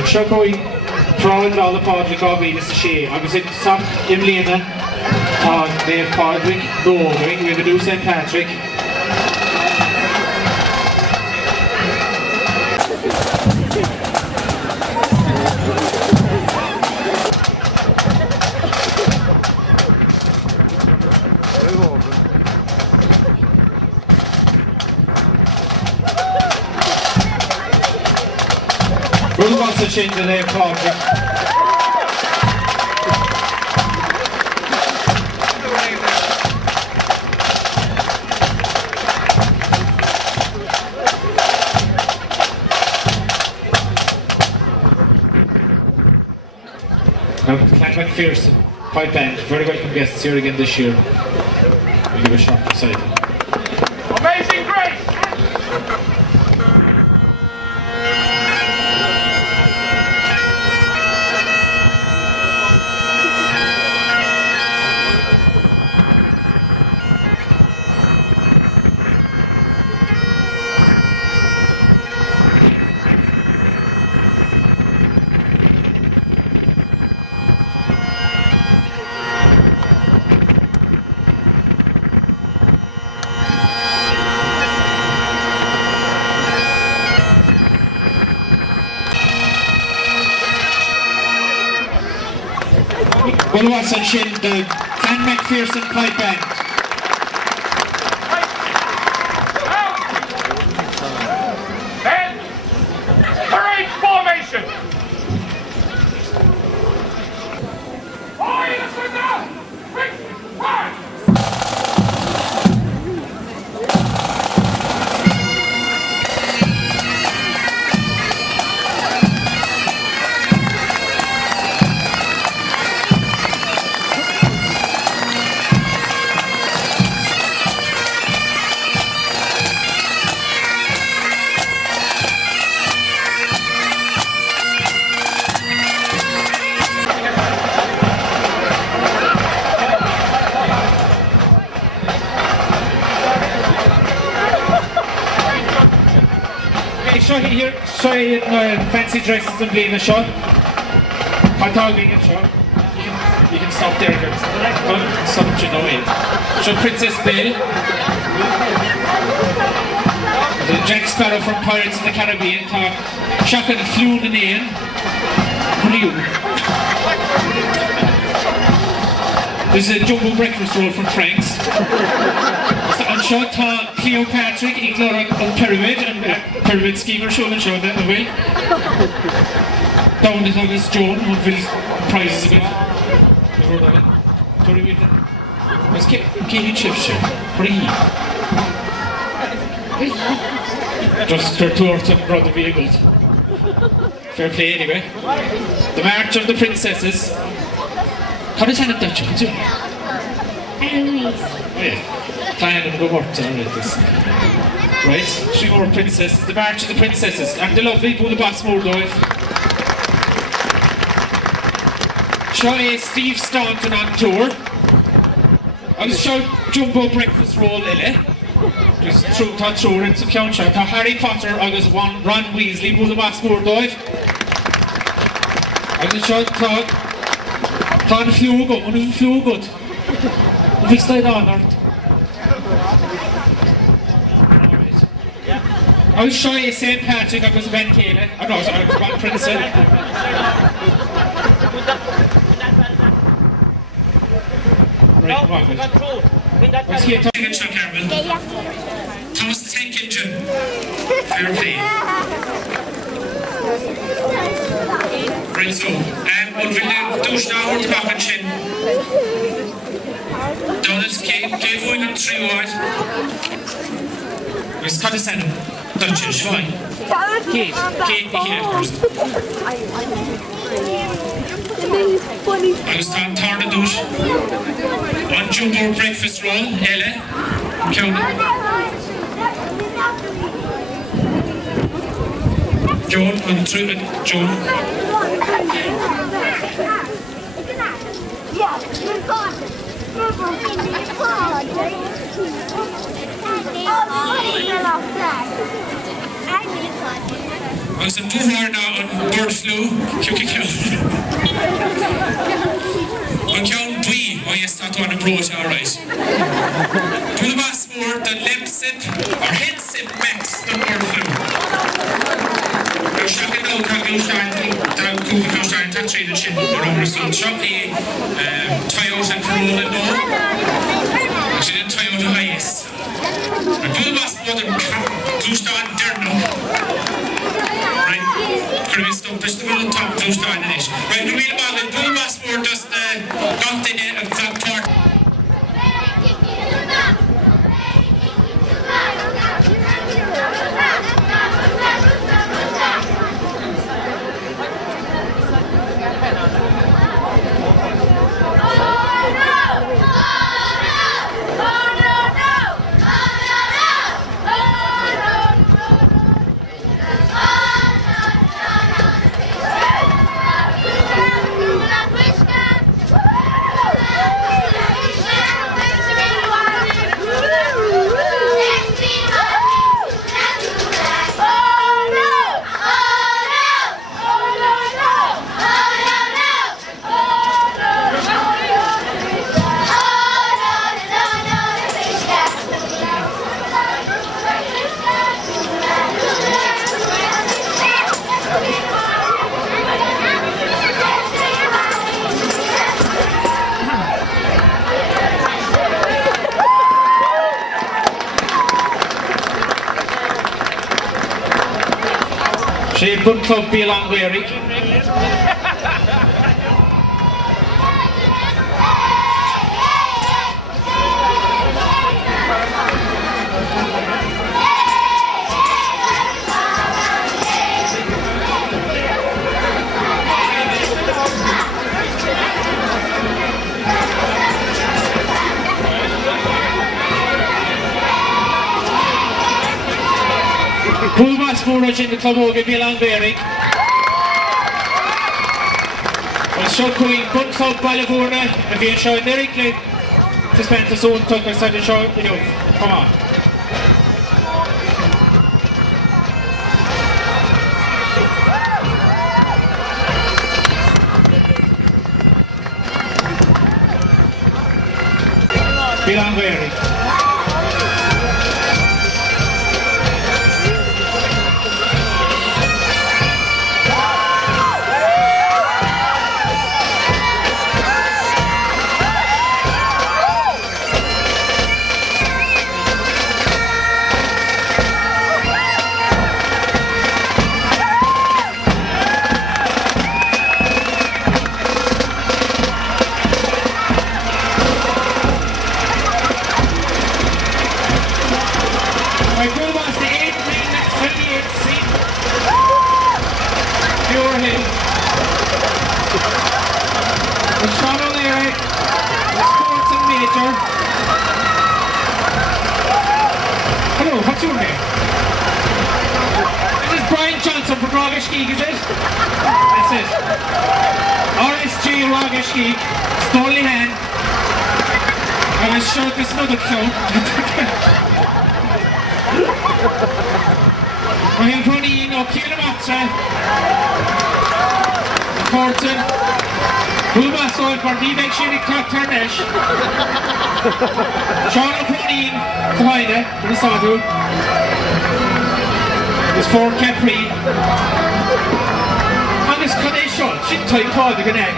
Right, Shokoi, Paráid all the Pádraig Gobby, this is she. I was in Sock Imlena, they have Pádraig, Ghaorthaidh, we have a new St. Patrick. Who wants to change the name, Pádraig? Now, Clan McPherson, pipe band, very welcome guests here again this year. We'll give a short recital. Amazing Grace! Béal Átha'n Shin, the Clan McPherson pipe band. And parade formation! Show here, show you fancy dresses and being a shot. Patraig and show. You can stop there, girls. Don't stop, you know it. Show Princess Béal. The Jack Sparrow from Pirates of the Caribbean talk. Shock and flew the name. Blue. This is a jumbo breakfast roll from Frank's. And show Cleo Patrick, Padraiig on Paráid and Paráid schemer show and show that the way. Down the Douglas Joan, one of his prizes a bit. Tori with that. Let's get Chef Chef. Free. Just their Thornton brother vehicles. Fair play anyway. The March of the Princesses. How does that Dutch? Eloise. Oh yeah. Diana and Ghaorthaidh. Right, 3 more princesses, the March of the Princesses, and the lovely Béal Átha'n Ghaorthaidh. Show Steve Staunton on tour. I'll show Jumbo Breakfast Roll Lily. Just throw into count shot. Harry Potter, agus Ron Weasley, Béal Átha'n Ghaorthaidh. I'll show Tá an fiú go, an fiú good. Bhí slide on art. I'll show you St. Patrick agus Ben Kayla. Oh no, sorry, it's one princess. Right, what was it? Let's get talking to Carmel. Thomas the Tank Engine. Fair play. Right, so, one will douche now or the back and chin. Donuts, gave one and 3 wide. Let's cut a center. Dutch, fine. Kate, here first. I was taught third of douche. One jumbo breakfast roll, Ella. Count it. Joan, on 3, Joan. agus an dúhar ná an bird flu ciúci ceann. An ceann dwi ó iastáin na bróid áráid. Dúil bas mór den lemsip ar hensip mex den bird flu. Seachas nó tá glúisteáin cúpa glúisteáin tá tríad sin ar an rasún seachí Toyota Corolla nó agus sin Toyota Hiace. An dúil bas mór den glúisteáin dearnach. Could be stuck just the top close down in it. Right, the real ball, the bull passport does the got in it of that part. She's good club Béal Átha'n Ghaorthaidh. Púlmas múra sin na clubóga Béal Átha'n Ghaorthaidh. Well, seo chuig bun club Ballingeary a bhíonn seo in Ericlin to spend the zone tucker side of show, you know, come on. Béal Átha'n Ghaorthaidh. Hello, what's your name? This is Brian Johnson from Rogashgeek, is it? That's it. RSG Rogashgeek, Stolly Hand. And I showed this another club. I'm running up Kilometre. Corton. Búbas oil for Vivek Shirik Tarnesh. Sean O'Brien, Paráid, the Sadu. There's 4 Capri. And this Connection, she'd take Pádraig again.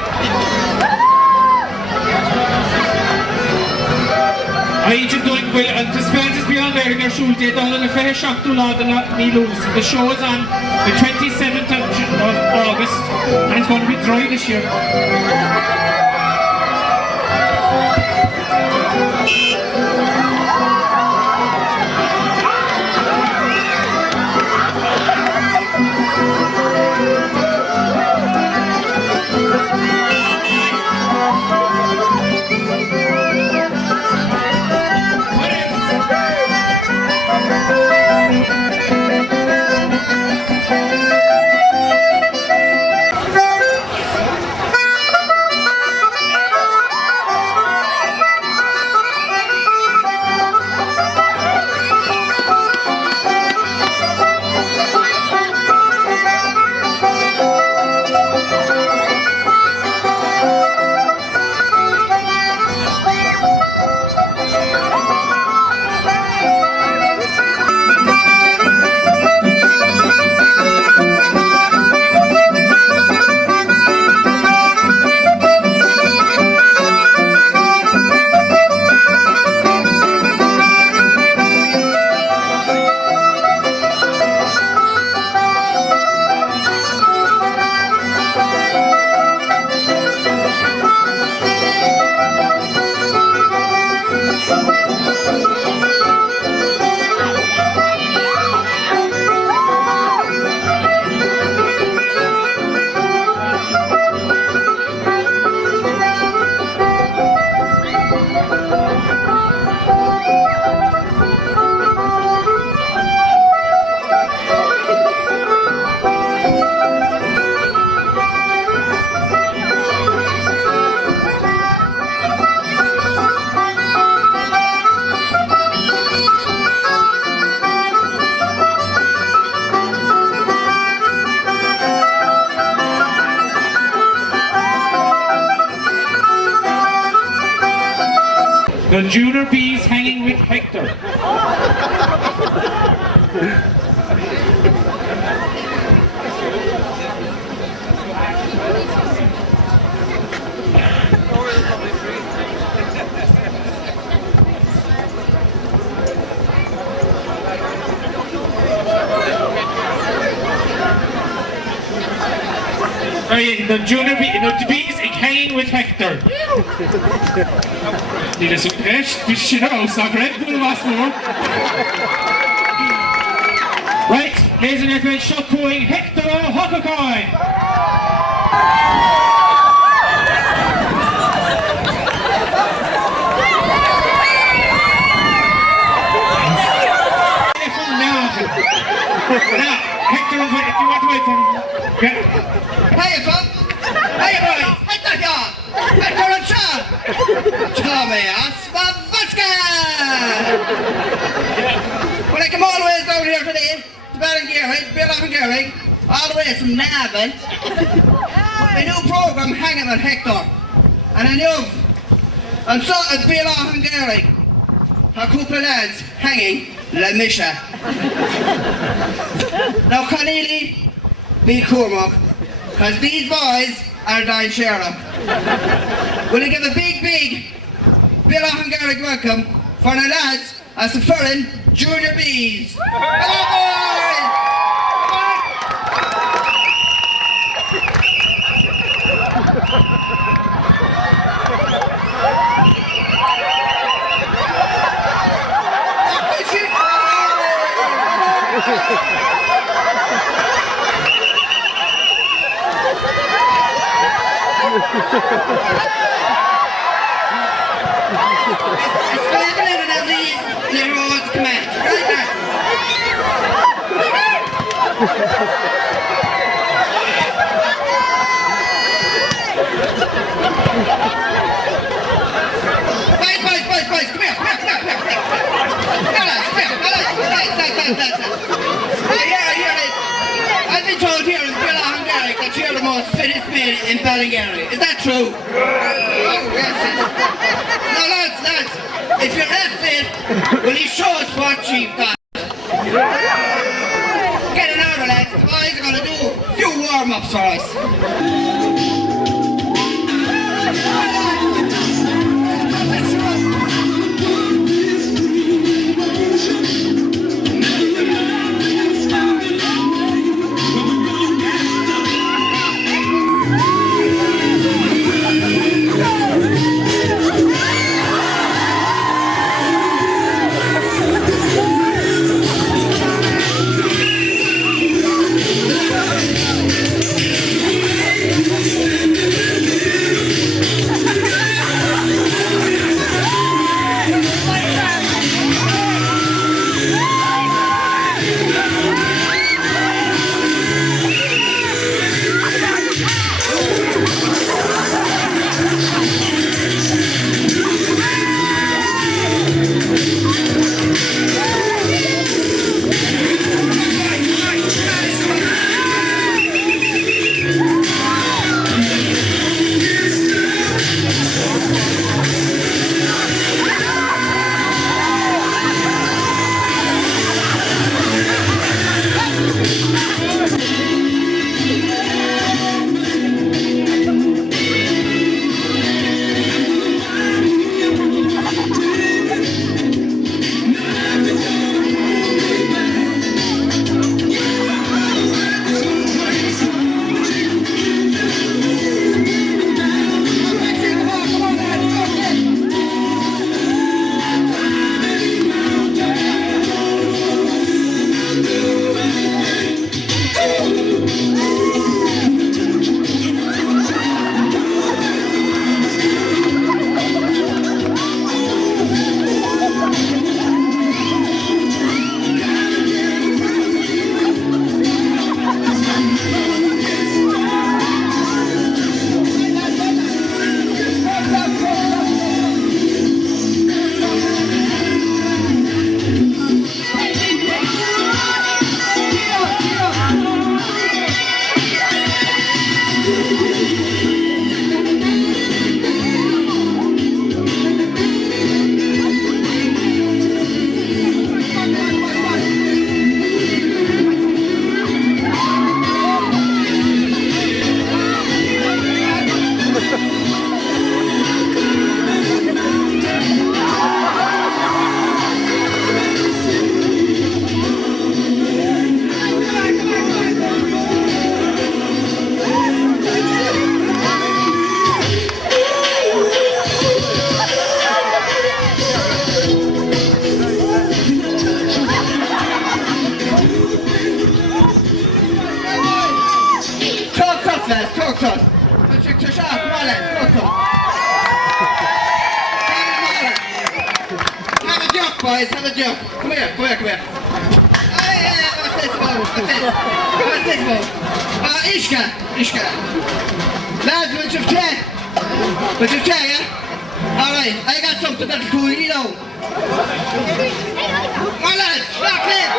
I just doing well, and the spells is beyond there in their shoot. They're done in a fair shock to Lord and not me lose. The show is on the 27th of August, and it's going to be dry this year. The junior bees hanging with Hector. The junior bee, the bees hanging with Hector. Need a suitcase? Fish it out, Zagreb, do the last more. Right, ladies and gentlemen, shot going Hector O'Huckakine. Now, Hector, if you want to wait for him. Yeah. Hiya, Bob. Hiya, boy. Hector here. Hector and Sean. Tommy Osmavuska. Well, I come all the way down here today to Ballingeary, Béal Átha'n Ghaorthaidh, all the way from Navan. A new program hanging with Hector. And I knew, and so at Béal Átha'n Ghaorthaidh, a couple of lads hanging La Misha. Now, Conneely, be Cormac, because these boys are down Sherlock. Will you give a big Béal Átha'n Ghaorthaidh welcome for the lads as the foreign junior bees. Come on, boys! Boys, come here. I've been told here in Béal Átha'n Ghaorthaidh that you're the most fittest man in Ballingeary. Is that true? Oh, yes. Now, lads, if you're that fit, will you show us what you've got? Get an order, lads. The boys are going to do a few warm-ups for us. boys, have a joke. Come here. Hey, what's this about? What's this about? Ishka. Lads, with your chair, yeah? Alright, I got something that's cool, you know. Come on, lads, lock in,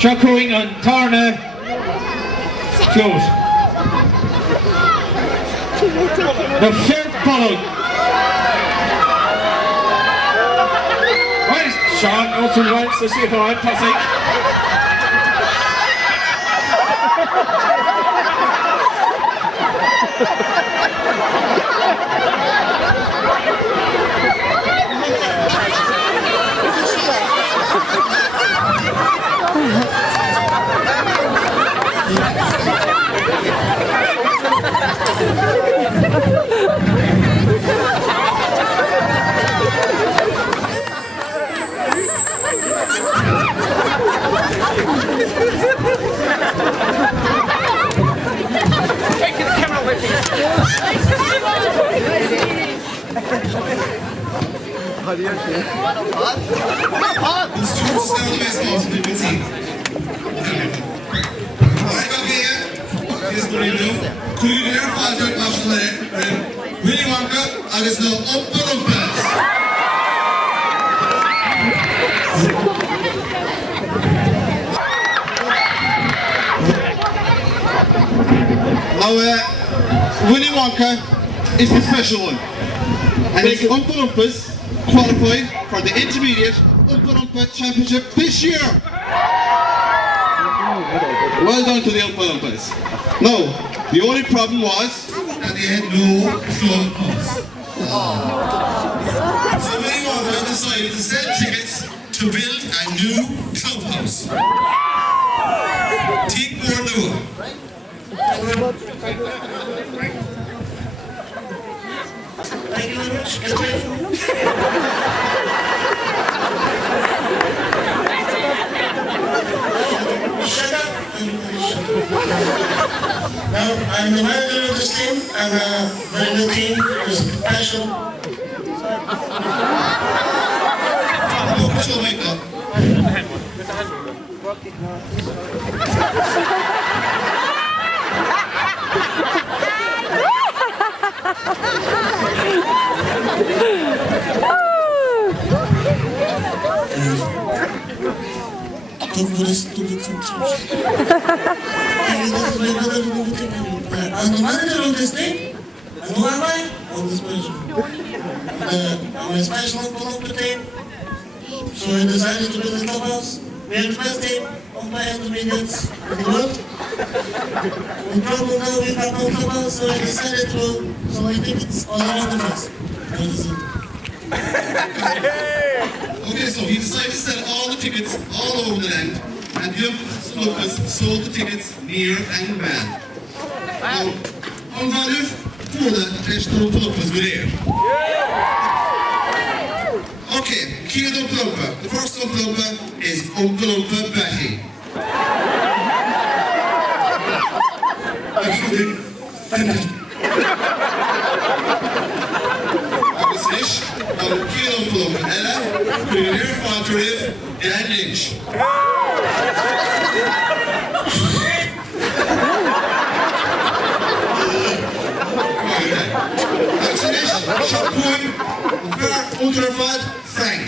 Shocking on Tarna close. The fair Ballingeary. Right, Sean, out to the right, so see how I'm passing. Willy Wonka is the special one, and his Oompa Loompas qualified for the intermediate Oompa Loompa Championship this year. Well done to the Oompa Loompas. No, the only problem was that they had no clubhouse. So Willy Wonka decided to sell tickets to build a new clubhouse. Take more new. Thank you very much. Shut up. Now, I'm the manager of this team, and my new team is Passion. Talk for this stupid subscription. I'm the manager of this team, and who am I? I'm the special. I'm a special Ballingeary team, so I decided to build a clubhouse. We are the best team of my intermediates in the world. The problem now we have no clubhouse, so I decided to sell my tickets all around the place. That is it. Okay, so he decided to sell all the tickets all over the land, and the Oompa sold the tickets near and bad. Now, on value for the extra Oompa Loompas go there. Okay, key Oompa Loompa. The first Oompa Loompa is Oompa Loompa Betty. Fish, now key Oompa Loompa Ella, Patrichs, Padraig, Dan Lynch. Next finish, Shampooing, Ver Ultrafad, Frank.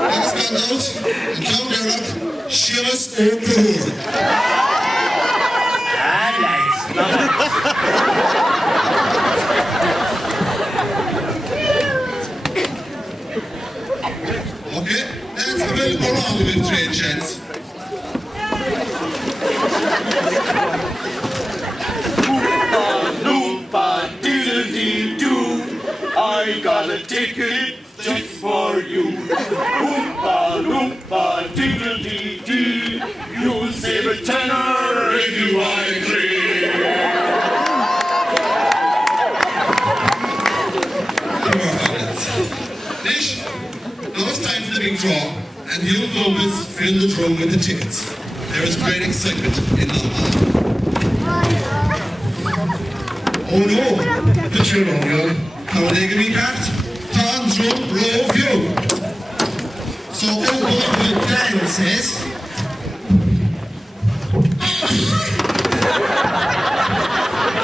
Next standout, and John Derrick, Seamus O'Toole. long with trade chance. Loompa diddle-dee-doo, I got a ticket just for you. Loompa, loompa, diddle-dee-dee, you'll save a tenner if you agree. Nish, now it's time for the big draw, and the young Globals fill the drum with the tickets. There is great excitement in the hall. Oh no, the children, young. How are they going to be cracked? Tom, drum, roll, view. So open up with Dan says.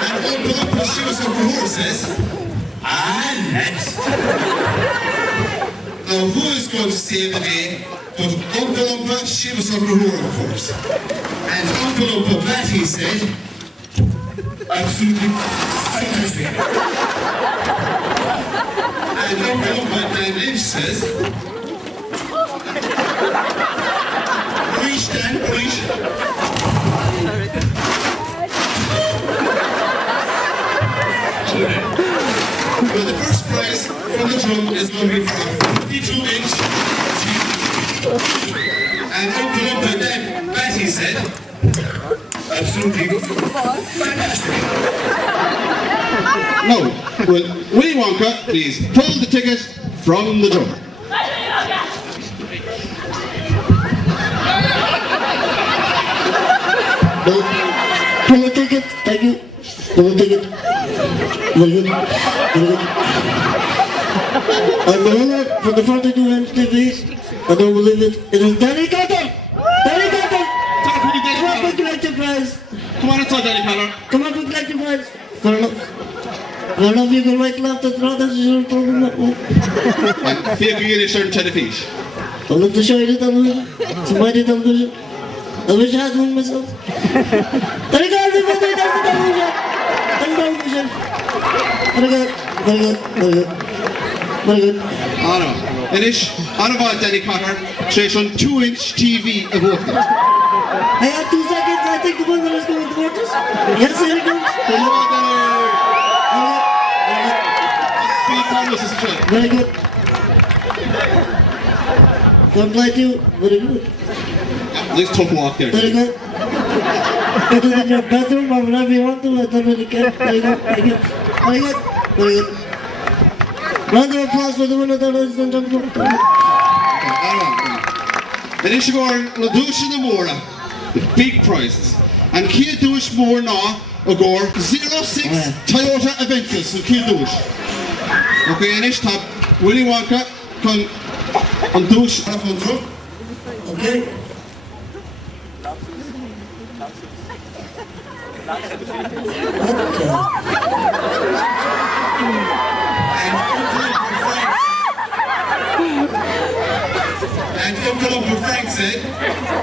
And open up with shoes of the horses. And next. Now who is going to save the day? But Uncle Umpa, she was on the roar, of course. And Uncle Umpa Batty said, absolutely fantastic. And Uncle Umpa Dan Lynch says, reach Dan, reach. Okay. Well, the first prize from the drum is going to be for a 52-inch TV. And Uncle Umpa Dan Batty said, absolutely fantastic. Now, will Willy Wonka please pull the ticket from the door? No, pull the ticket, thank you. Pull the ticket. Very good. Very good. And the winner for the 42-inch TVs, I don't believe it, it is Danny Cotton! Danny Cotton! Come on, put collective prize. Come on inside, Danny Connor. Come on, put collective prize. Fair enough. Fair enough, you can write left and throw, that's your problem. And feel you in a certain 10 feet. I love to show you the television. It's a mighty television. I wish I had one myself. Danny Cotton, everybody, that's the television. That's the television. Very good. Very good. Very good. Very good. Oh no. Inish, on about Danny Connor, she's on 2-inch TV of Oakland. I have 2 seconds, I think the one that is going to watches. Yes, here it comes. Come on, Danny. Speed Thomas is the trend. Very good. God bless you. Very good. Nice tough walk there. Very good. Put it in your bedroom or wherever you want to. I don't really care. Very good. Very good. Very good. Very good. Round of applause for the winner, ladies and gentlemen. Inish go on Ladush in the Mora, the big prizes. And Kia Dush more now, Agor 06 Toyota Aventus in Kia Dush. Okay, Inish top Willy Wonka can on Dush. Okay. And Uncle Umpa Frank said,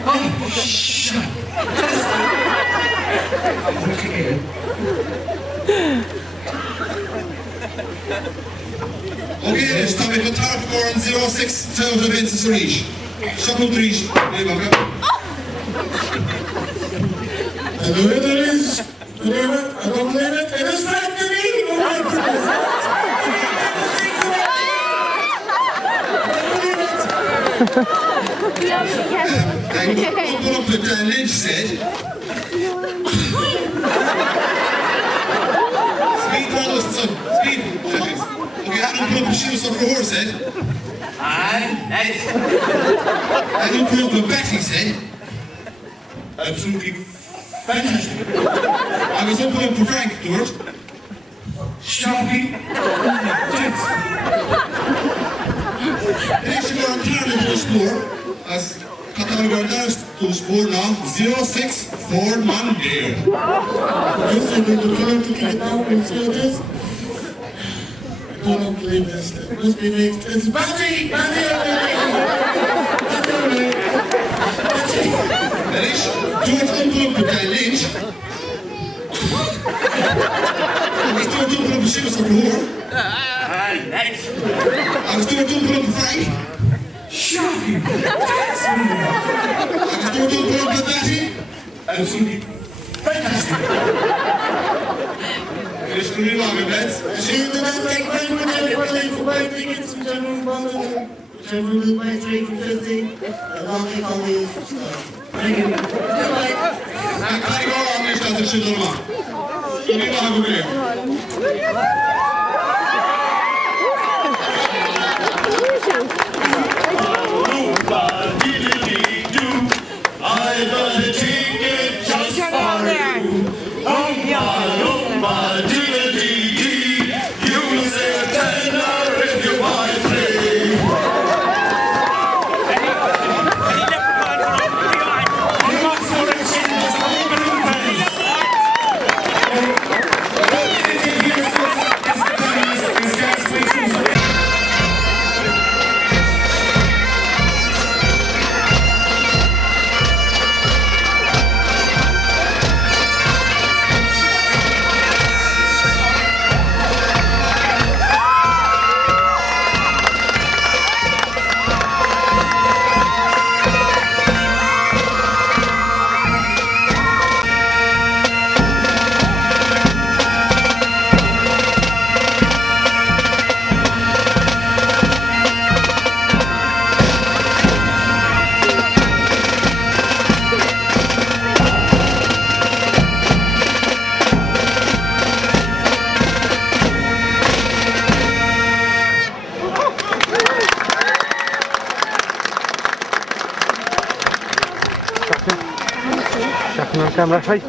oh, shut okay. Okay, it's time for Tarf Goran 06 Toyota Aventus Reach. Shuffle Reach, Willy Wonka. And the winner is, believe it, I don't believe it, it is Patrick! Oh my goodness! And Uncle Umpa Dan Lynch said, speed, Carlos, son, speed. Okay, and Uncle Umpa Shoes on the horse said, and next. And Uncle Umpa Betty said, absolutely fantastic. I was Uncle Umpa Frank, George. Shocking. Deze gaan natuurlijk de spoor als categorie to spoor now 06 for Monday. Yes, I'm going to tell him to get now and see this. I don't believe this. It must be fixed. It's Patrick! Dat is George Uncle Umpa Dan Lynch. Dat is George Uncle Umpa Shoes op de hoor. Dat is George Uncle Umpa Frank. Shocking. Absolutely fantastic. It's really long, events. See you tonight. Thank you very much, everybody, for buying tickets, whichever you want to do. Whichever will buy 3 for 50. And all they call me. Thank you. Goodbye. Kan ik wel anders dat ik ze doen mag? Jullie maken weer. I got a ticket just for you. Oompa, diddly-dee. You say a tenner if you buy 3. Checking on camera, hi.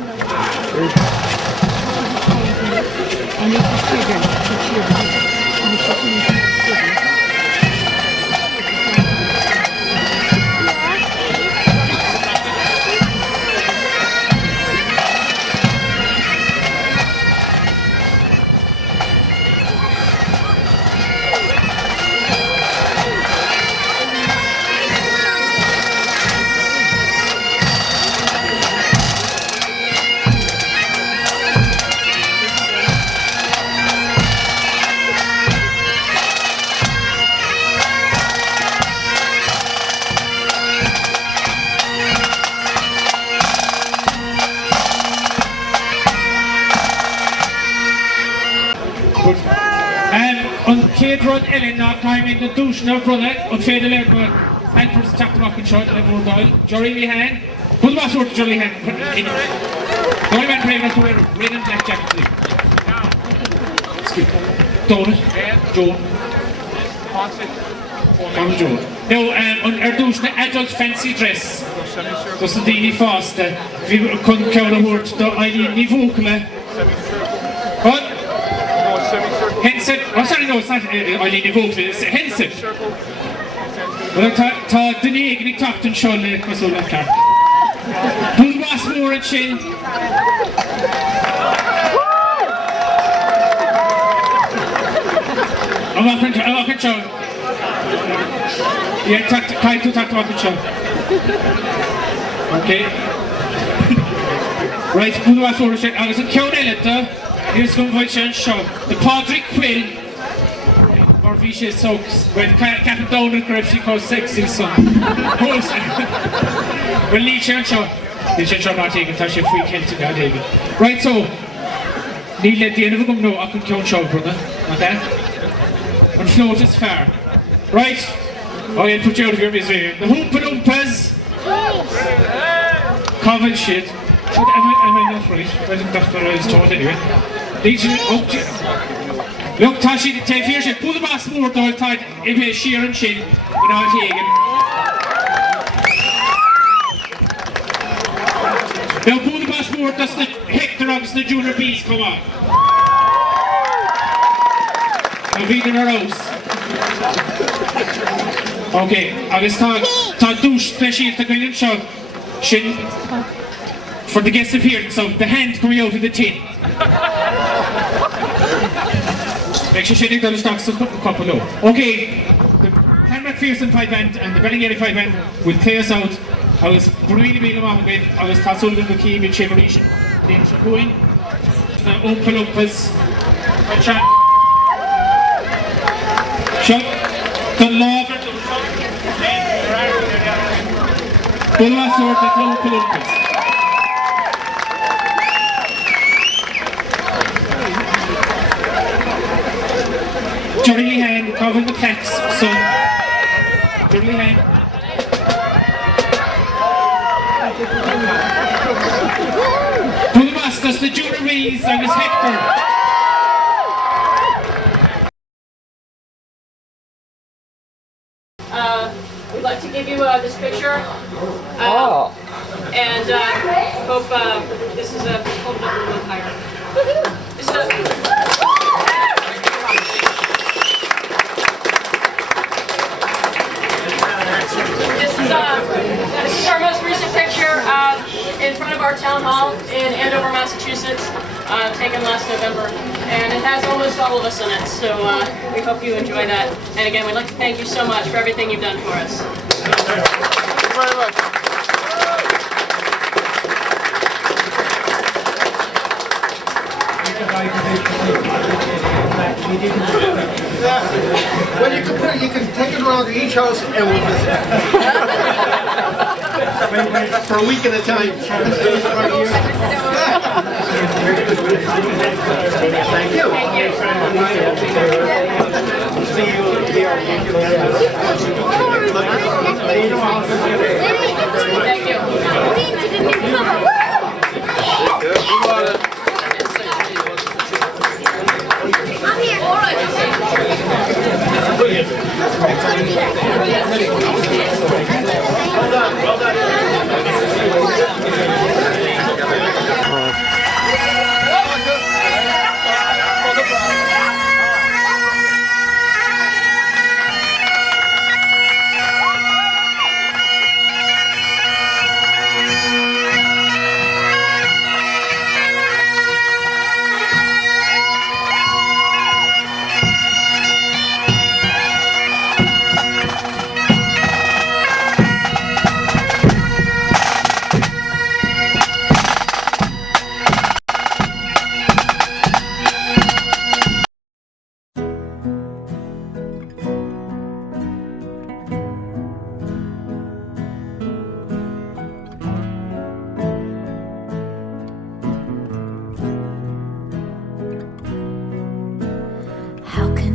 On Cadrod Ellen now time in the douche now brother on Fede Lerber and for Chapter Rock and Short Level Doyle Jory Lehan put the password to Jory Lehan Doyle man playing to wear red and black jacket Donut Joe Come Joe now on our douche the adult fancy dress just the daily fast vi kon kalla hårt då Eileen ni vokle What? Henset, vad sa ni då? Eileen i våglet, Henset. Och ta den egen i takten kjolle på så lätt här. Bulva svåret kinn. Och vad kan kjoll? Ja, tack vad kan kjoll. Okej. Right, bulva svåret kinn. Alltså kjoll är lite. Here's going to change show. The Patrick Quill, or Visha Soaks, when Captain Donald Griff, she calls sexy son. Well, Lee Chan Show. Lee Chan Show not taking touch if we can't do that, David. Right, so, Neil let the end of them know I can count show, brother. Okay? And float is fair. Right? Oh, yeah, put you out of your misery. The Hoompa Loompas. Coven shit. Am I not right? I think that's what I was told anyway. Look, Tashi, take here, pull the bass more, though, tight, if it's sheer and shin, you know, taken. Now, pull the bass more, does the Hector the junior bees come on. Now, feed in our house. Okay, I guess ta douche, especially if they're going to show, shin. For the guest appearance of the hand coming out of the tin. Make sure she does stocks a couple low. Okay, the Clan McPherson 5 band and the Ballingeary 5 band will play us out. I was really being along with, I was Tassullivan the key with Chevrolet, then Shapuin, Oompa Loompas, the law. Bulla sort of Tone Columbus. Johnny Lehan, covering the Patrichs, son. Johnny Lehan. Bulla Mastas, the Junior Rees, and his Hector. We'd like to give you this picture, and hope this is hold it up a little bit higher. This is our most recent picture in front of our town hall in Andover, Massachusetts, taken last November, and it has almost all of us in it, so we hope you enjoy that. And again, we'd like to thank you so much for everything you've done for us. Thank you very much. Well, you can take it around to each house and we'll visit. For a week at a time. Thank you. Well done.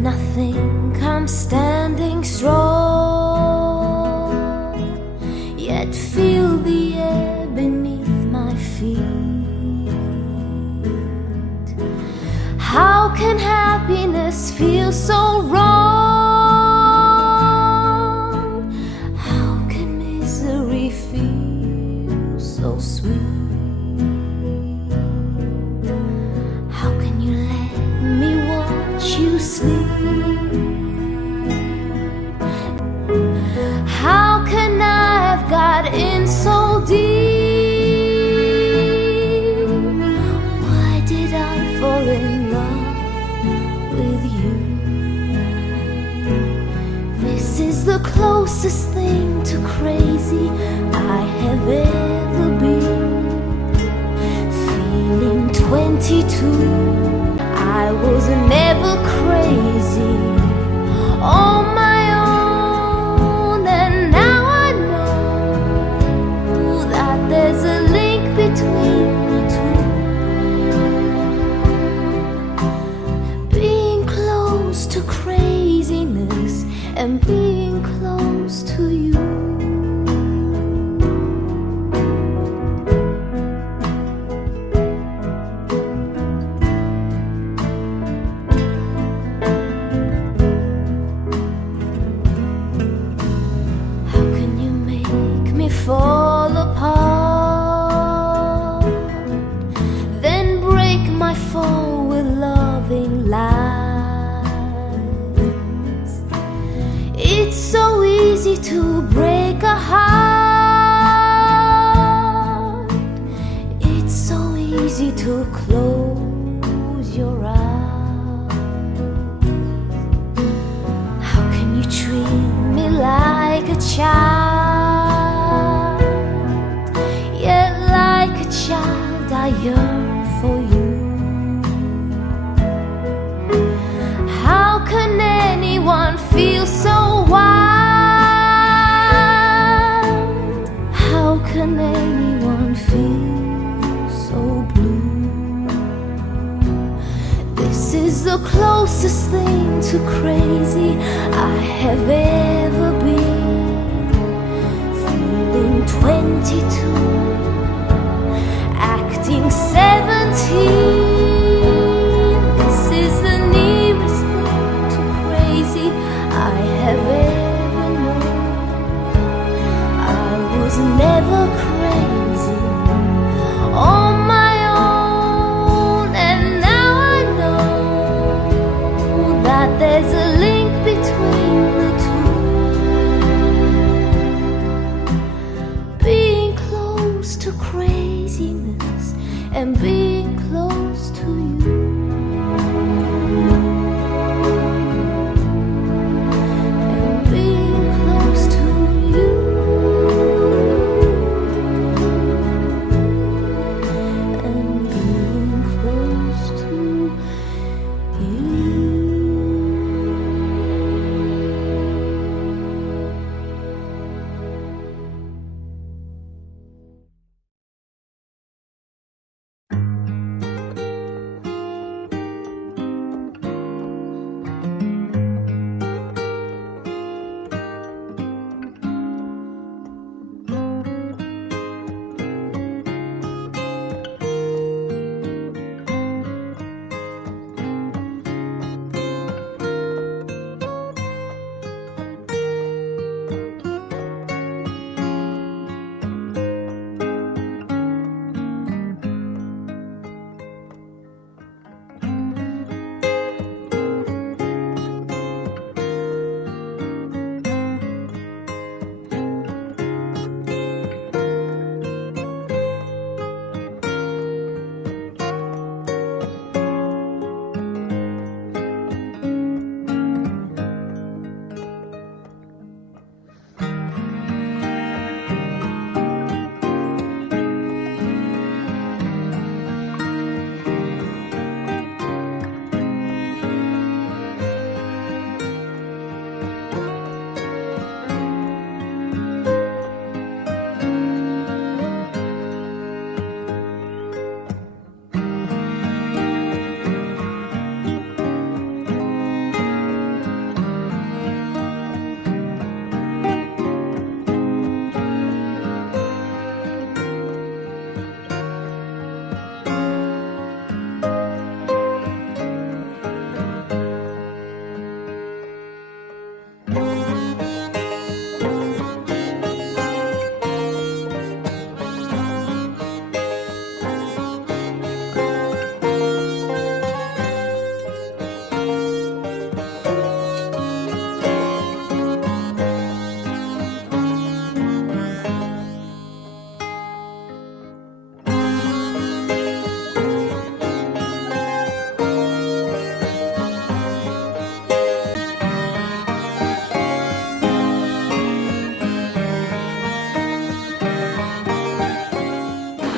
I think I'm standing strong, yet feel the air beneath my feet. How can happiness feel so wrong? How can misery feel so sweet? How can you let me watch you sleep? How can I have got in so deep? Why did I fall in love with you? This is the closest thing to crazy I have ever been. Feeling 22, I was never crazy on my own, and now I know that there's a link between the two. Being close to craziness and being close to you. Fall apart, then break my fall with loving lies. It's so easy to break a heart. It's so easy to close your eyes. How can you treat me like a child? Child, I yearn for you. How can anyone feel so wild? How to crazy I have ever been. Feeling 22, acting 17. This is the nearest thing to crazy I have ever known. I was never crazy on my own, and now I know that there's a link between the two. Being close to craziness and being close to you. And being close to you. And being close to you.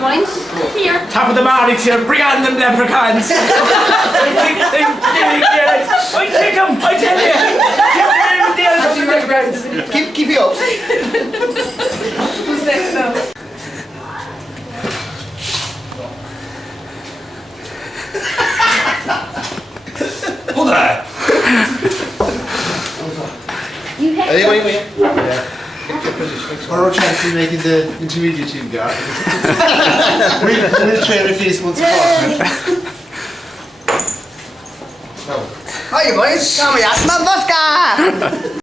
Mine's here. Top of the morning, sir. Bring on them leprechauns. I take them. I tell you. Keep it up. Who's next now? Hold on. Wait. What are our chances of making the intermediate team, guy? We'll train a few months apart. Hiya boys, come here, Smabuska!